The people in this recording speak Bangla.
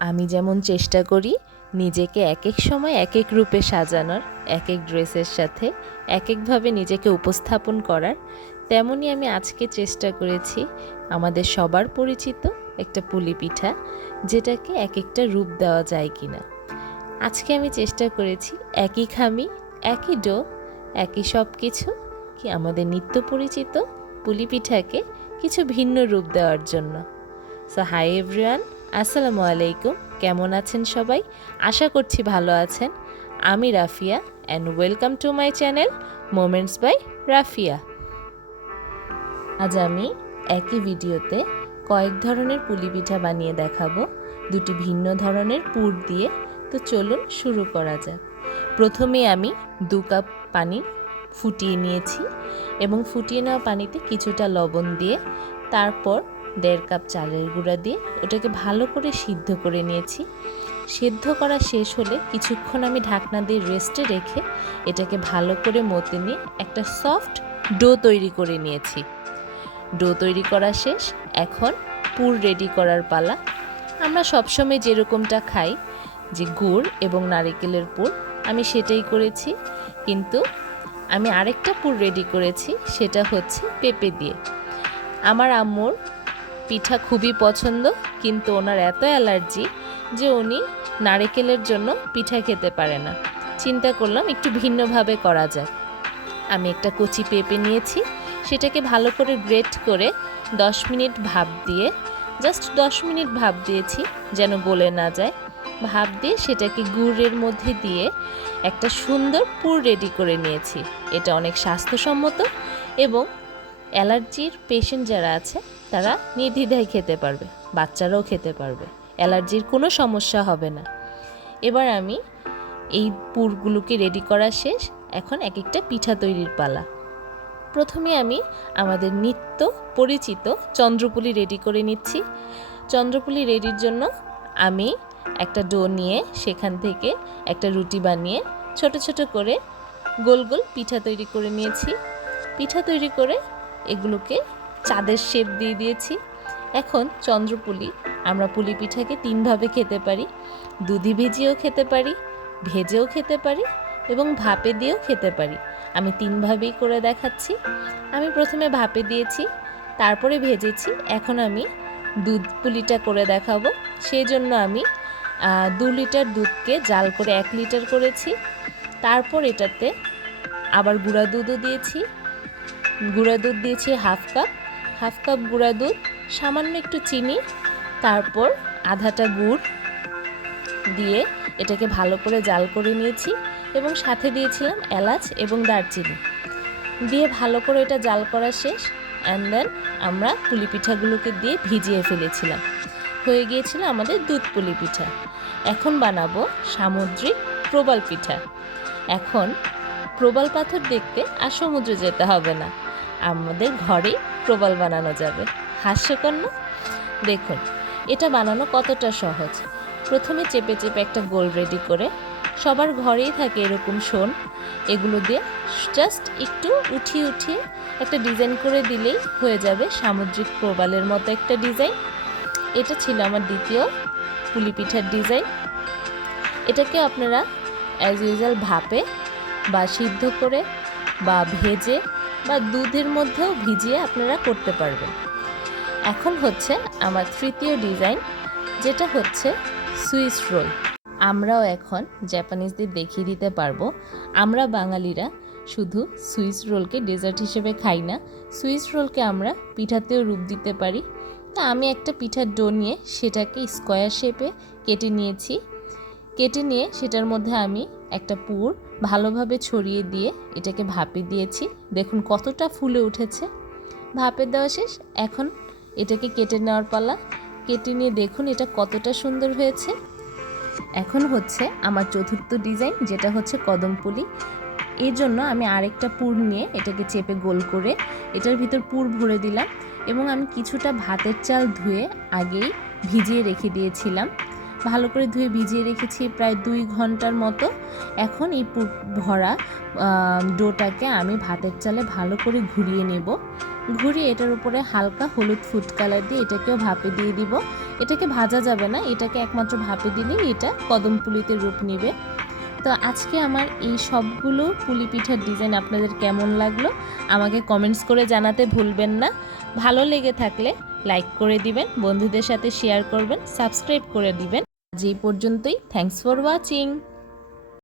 আমি যেমন চেষ্টা করি নিজেকে এক এক সময় এক এক রূপে সাজানোর, এক এক ড্রেসের সাথে এক একভাবে নিজেকে উপস্থাপন করার, তেমনই আমি আজকে চেষ্টা করেছি আমাদের সবার পরিচিত একটা পুলি পিঠা, যেটাকে এক একটা রূপ দেওয়া যায় কিনা। আজকে আমি চেষ্টা করেছি একই খামি, একই ডো, একই সব কিছু কি আমাদের নিত্য পরিচিত পুলি পিঠাকে কিছু ভিন্ন রূপ দেওয়ার জন্য। সো হাই এভরিওয়ান, আসসালামু আলাইকুম। কেমন আছেন সবাই? আশা করছি ভালো আছেন। আমি Rafia and welcome to my channel moments by Rafia. আজ আমি একই ভিডিওতে কয়েক ধরনের পুলি পিঠা বানিয়ে দেখাবো, দুটি ভিন্ন ধরনের পুর দিয়ে। তো চলুন শুরু করা যাক। প্রথমে আমি 2 কাপ পানি ফুটিয়ে নিয়েছি এবং ফুটিয়ে নেওয়া পানিতে কিছুটা লবণ দিয়ে তারপর 1.5 কাপ চালের গুঁড়া দিয়ে ওটাকে ভালো করে সিদ্ধ করে নিয়েছি। সিদ্ধ করা শেষ হলে কিছুক্ষণ আমি ঢাকনা দিয়ে রেস্টে রেখে এটাকে ভালো করে মতে নিয়ে একটা সফট ডো তৈরি করে নিয়েছি। ডো তৈরি করা শেষ, এখন পুর রেডি করার পালা। আমরা সবসময় যেরকমটা খাই, যে গুড় এবং নারকেলের পুর, আমি সেটাই করেছি, কিন্তু আমি আরেকটা পুর রেডি করেছি, সেটা হচ্ছে পেঁপে দিয়ে। আমার আম্মুর পিঠা খুবই পছন্দ, কিন্তু ওনার এত অ্যালার্জি যে উনি নারকেলের জন্য পিঠা খেতে পারে না। চিন্তা করলাম একটু ভিন্নভাবে করা যায়। আমি একটা কচি পেঁপে নিয়েছি, সেটাকে ভালো করে গ্রেট করে 10 মিনিট ভাপ দিয়ে, জাস্ট 10 মিনিট ভাপ দিয়েছি যেন গলে না যায়। ভাপ দিয়ে সেটাকে গুড়ের মধ্যে দিয়ে একটা সুন্দর পুর রেডি করে নিয়েছি। এটা অনেক স্বাস্থ্যসম্মত এবং অ্যালার্জির পেশেন্ট যারা আছে তারা নির্দ্বিধায় খেতে পারবে, বাচ্চারাও খেতে পারবে, অ্যালার্জির কোনো সমস্যা হবে না। এবার আমি এই পুরগুলোকে রেডি করা শেষ, এখন এক একটা পিঠা তৈরির পালা। প্রথমে আমি আমাদের নিত্য পরিচিত চন্দ্রপুলি রেডি করে নিচ্ছি। চন্দ্রপুলি রেডির জন্য আমি একটা ডো নিয়ে সেখান থেকে একটা রুটি বানিয়ে ছোট ছোট করে গোল গোল পিঠা তৈরি করে নিয়েছি। পিঠা তৈরি করে এগুলোকে চাঁদের শেপ দিয়ে দিয়েছি। এখন চন্দ্রপুলি, আমরা পুলি পিঠাকে 3 ভাবে খেতে পারি। দুধে ভিজিয়েও খেতে পারি, ভেজেও খেতে পারি এবং ভাপে দিয়েও খেতে পারি। আমি 3 ভাবেই করে দেখাচ্ছি। আমি প্রথমে ভাপে দিয়েছি, তারপরে ভেজেছি। এখন আমি দুধ পুলিটা করে দেখাবো। সেই জন্য আমি 2 লিটার দুধকে জাল করে 1 লিটার করেছি। তারপর এটাতে আবার গুঁড়া দুধও দিয়েছি। গুঁড়া দুধ দিয়েছি হাফ কাপ গুঁড়া দুধ, সামান্য একটু চিনি, তারপর আধাটা গুড় দিয়ে এটাকে ভালো করে জাল করে নিয়েছি এবং সাথে দিয়েছিলাম এলাচ এবং দারচিনি দিয়ে ভালো করে এটা জাল করা শেষ। অ্যান্ড দেন আমরা পুলি পিঠাগুলোকে দিয়ে ভিজিয়ে ফেলেছিলাম। হয়ে গিয়েছিল আমাদের দুধ পুলি পিঠা। এখন বানাবো সামুদ্রিক প্রবাল পিঠা। এখন প্রবাল পাথর দেখতে আর সমুদ্রে যেতে হবে না, আমাদের ঘরেই প্রবাল বানানো যাবে। হাস্যকর না? দেখুন এটা বানানো কতটা সহজ। প্রথমে চেপে চেপে একটা গোল রেডি করে, সবার ঘরেই থাকে এরকম শোন, এগুলো দিয়ে জাস্ট একটু উঠিয়ে একটা ডিজাইন করে দিলেই হয়ে যাবে সামুদ্রিক প্রবালের মতো একটা ডিজাইন। এটা ছিল আমার দ্বিতীয় পুলি পিঠার ডিজাইন। এটাকে আপনারা অ্যাজ ইউজুয়াল ভাপে বা সিদ্ধ করে বা ভেজে বা দুধের মধ্যেও ভিজিয়ে আপনারা করতে পারবেন। এখন হচ্ছে আমার তৃতীয় ডিজাইন, যেটা হচ্ছে সুইস রোল। আমরাও এখন জাপানিজদের দেখিয়ে দিতে পারবো আমরা বাঙালিরা শুধু সুইস রোলকে ডেজার্ট হিসেবে খাই না, সুইস রোলকে আমরা পিঠাতেও রূপ দিতে পারি। তা আমি একটা পিঠার ডো নিয়ে সেটাকে স্কোয়ার শেপে কেটে নিয়েছি। কেটে নিয়ে সেটার মধ্যে আমি একটা পুর ভালোভাবে ছড়িয়ে দিয়ে এটাকে ভাপে দিয়েছি। দেখুন কতটা ফুলে উঠেছে। ভাপে দেওয়া শেষ, এখন এটাকে কেটে নেওয়ার পালা। কেটে নিয়ে দেখুন এটা কতটা সুন্দর হয়েছে। এখন হচ্ছে আমার চতুর্থ ডিজাইন, যেটা হচ্ছে কদম পুলি। এর জন্য আমি আরেকটা পুর নিয়ে এটাকে চেপে গোল করে এটার ভিতর পুর ভরে দিলাম এবং আমি কিছুটা ভাতের চাল ধুয়ে আগেই ভিজিয়ে রেখে দিয়েছিলাম। ভালো করে ধুয়ে ভিজিয়ে রেখেছি প্রায় 2 ঘন্টার মতো। এখন এই পুর ভরা ডোটাকে আমি ভাতের চালে ভালো করে ঘুরিয়ে নেব। ঘুরিয়ে এটার উপরে হালকা হলুদ ফুড কালার দিয়ে এটাকেও ভাপে দিয়ে দিব এটাকে ভাজা যাবে না, এটাকে একমাত্র ভাপে দিলেই এটা কদম পুলিতে রূপ নেবে। তো আজকে আমার এই সবগুলো পুলি পিঠার ডিজাইন আপনাদের কেমন লাগলো আমাকে কমেন্টস করে জানাতে ভুলবেন না। ভালো লেগে থাকলে লাইক করে দিবেন, বন্ধুদের সাথে শেয়ার করবেন, সাবস্ক্রাইব করে দিবেন। আজ এই পর্যন্তই। Thanks for watching.